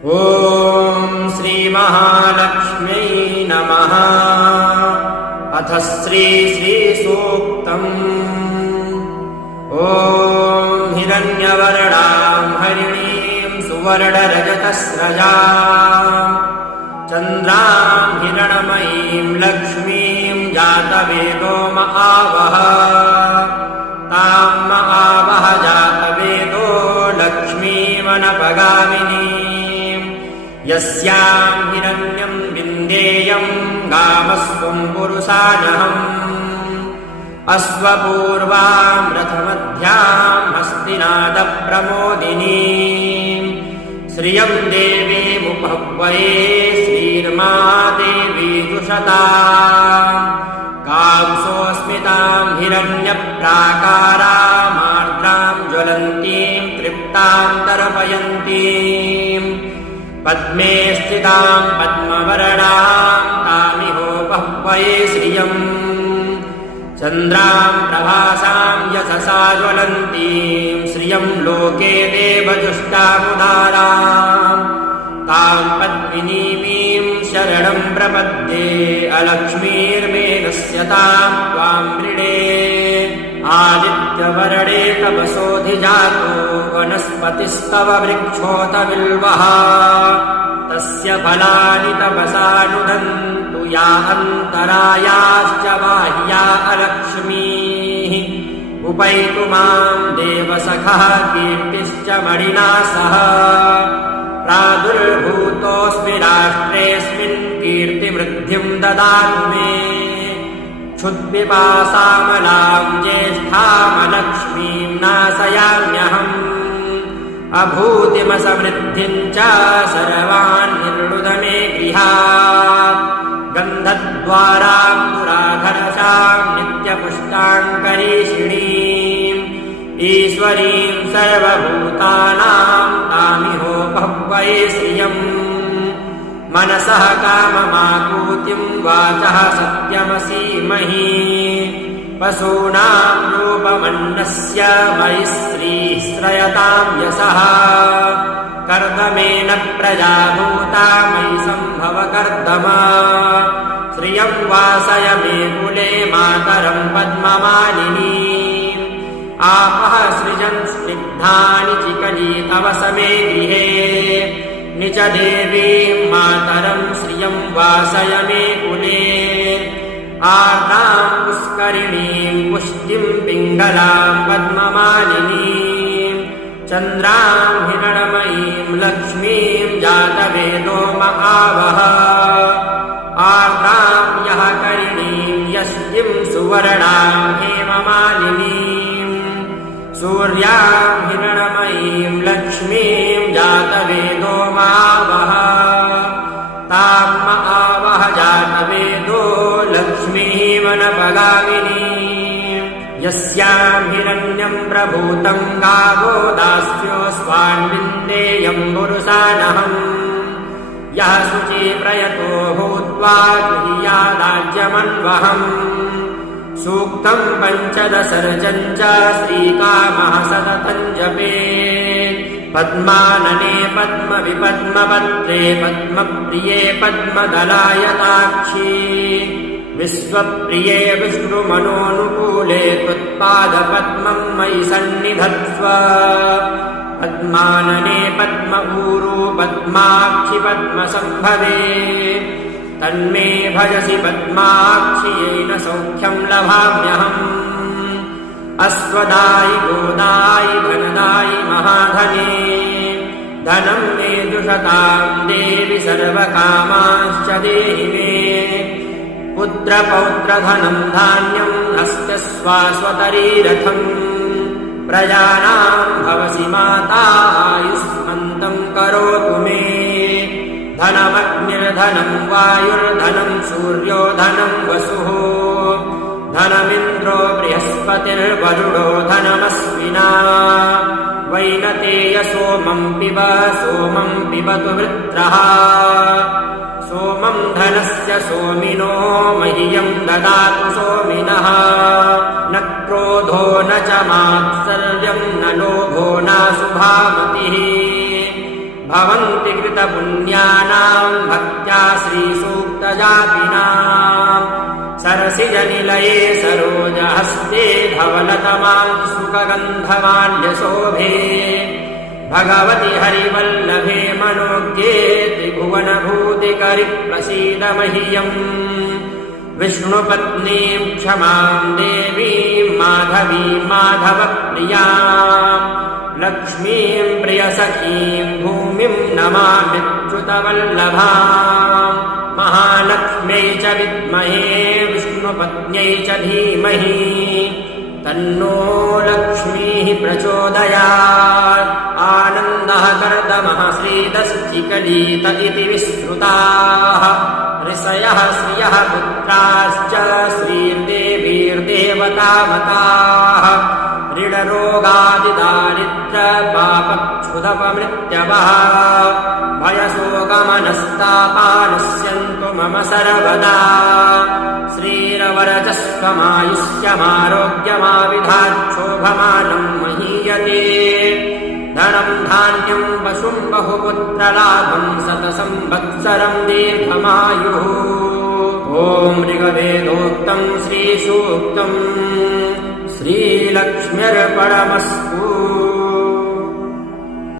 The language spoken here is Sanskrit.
ॐ श्रीमहालक्ष्म्यै नमः। अथ श्रीसूक्तम्। ॐ हिरण्यवर्णां हरिणीं सुवर्णरजतस्रजां चन्द्रां हिरणमयीं लक्ष्मीं जातवेदो महावः। तां महावः जातवेदो लक्ष्मीमनपगामिनीं यस्यां हिरण्यं विन्देयं गामस्त्वं पुरुषानहम्। अश्वपूर्वां रथमध्यां हस्तिनादप्रमोदिनीं श्रियं देवीमुपह्वये श्रीर्मा देवी दुषताम्। कांसोऽस्मितां हिरण्यप्राकारामार्द्रां ज्वलन्तीं तृप्तां तर्पयन्तीं पद्मे स्थितां पद्मवर्णां तामिहोपह्वये श्रियम्। चन्द्रां प्रभासां यशसा ज्वलन्तीं श्रियं लोके देवजुष्टामुदारां तां पद्मिनीमीं शरणं प्रपद्ये अलक्ष्मीर्मे नश्यतां त्वां मृडे। आदित्यवर्णे तपसोऽधिजातो वनस्पतिस्तव वृक्षोत बिल्वः तस्य फलानि तपसानुदन्तु या अन्तरायाश्च बाह्या अलक्ष्मीः। उपैतु मां देवसखः कीर्तिश्च मणिना सह प्रादुर्भूतोऽस्मि राष्ट्रेऽस्मिन् कीर्तिवृद्धिं ददातु मे। क्षुद्पिपासामलां ज्येष्ठामलक्ष्मीं नाशयाम्यहम् अभूतिमसमृद्धिं च सर्वान् निर्णुद मे गृहात्। गन्धद्वारां दुराधरशां नित्यपुष्टाङ्करीषिणीम् ईश्वरीं सर्वभूतानां तामिहोपह्वये श्रियम्। मनसः काममाकूतिं वाचः सत्यमसीमहि पशूनां रूपमन्नस्य मयि श्रीः श्रयतां यशः। कर्दमेन प्रजाभूता मयि सम्भव कर्दमा श्रियं वासय मे कुले मातरं पद्ममालिनीम्। आपः सृजन् स्निग्धानि चिकनी तव समे गृहे निच देवीं मातरं श्रियं वासय मे कुले। आर्द्रां पुष्करिणीं पुष्टिं पिङ्गलां पद्ममालिनीं चन्द्रां हिरणमयीं लक्ष्मीं जातवेदो महावः। आर्द्रां यः करिणीं यष्टिं सुवर्णां हेममालिनीं सूर्यां हिरणमयीं लक्ष्मीं जातवेदो महावः। तां महावः जातवेदो लक्ष्मीमनपगामिनीं यस्यां हिरण्यं प्रभूतं गावो दास्योऽस्वान्विन्देयं पुरुषानहम्। यः शुचिप्रयतो भूत्वा तुरीयादाज्यमन्वहम्। सूक्तं पञ्चदशर्जं च श्रीकामः सततं जपेत्। पद्मानने पद्मविपद्मपत्रे पद्मप्रिये पद्मदलायताक्षी विश्वप्रिये विष्णुमनोनुकूले त्वत्पादपद्मं मयि सन्निधत्स्व। पद्मानने पद्म ऊरू पद्माक्षि पद्मसम्भवे तन्मे भजसि पद्माक्षि येन सौख्यं लभाम्यहम्। अश्वदायि गोदायि धनदायि महाधने धनं मे दुषतां देवि सर्वकामांश्च देहि मे। पुत्रपौत्रधनं धान्यं हस्तस्वास्वतरीरथम् प्रजानां भवसि माता आयुष्मन्तं करोतु मे। धनमग्निर्धनं वायुर्धनं सूर्यो धनं वसुः धनमिन्द्रो बृहस्पतिर्वरुणो धनमस्विना। वैनतेय सोमं पिबतु वृत्रः सोमं धनस्य सोमिनो मह्यं ददातु सोमिनः। न क्रोधो न च मात्सर्यं न लोभो नाशुभामतिः भवन्ति कृतपुण्यानाम् भक्त्या श्रीसूक्तजातिनाम् सरसिजनिलये सरोजहस्ते धवलतमाम् सुखगन्धमाल्यशोभे भगवति हरिवल्लभे मनोज्ञे त्रिभुवनभूतिकरि प्रसीद मह्यम् विष्णुपत्नीम् क्षमाम् देवीम् माधवीम् माधवप्रियाम् लक्ष्मीम् प्रियसखीम् भूमिम् नमाम्यच्युतवल्लभाम् महालक्ष्म्यै च विद्महे विष्णुपत्न्यै च धीमहि तन्नो लक्ष्मीः प्रचोदयात् आनन्दः कर्दमः श्रीदश्चिकलीत इति विश्रुताः ऋषयः श्रियः पुत्राश्च श्रीर्देवीर्देवतामताः ऋणरोगादिदारिद्र्यपापक्षुदपमृत्यवः भयशोकमनस्तापानश्यन्तु मम सर्वदा श्रीरवरजस्वमायुष्यमारोग्यमाविधाच्छोभमानम् महीयते धनम् धान्यम् पशुम् बहुपुत्रलाभम् शतसंवत्सरम् दीर्घमायुः ॐ ऋग्वेदोक्तम् श्रीसूक्तम् श्रीलक्ष्म्यर्पणमस्तु।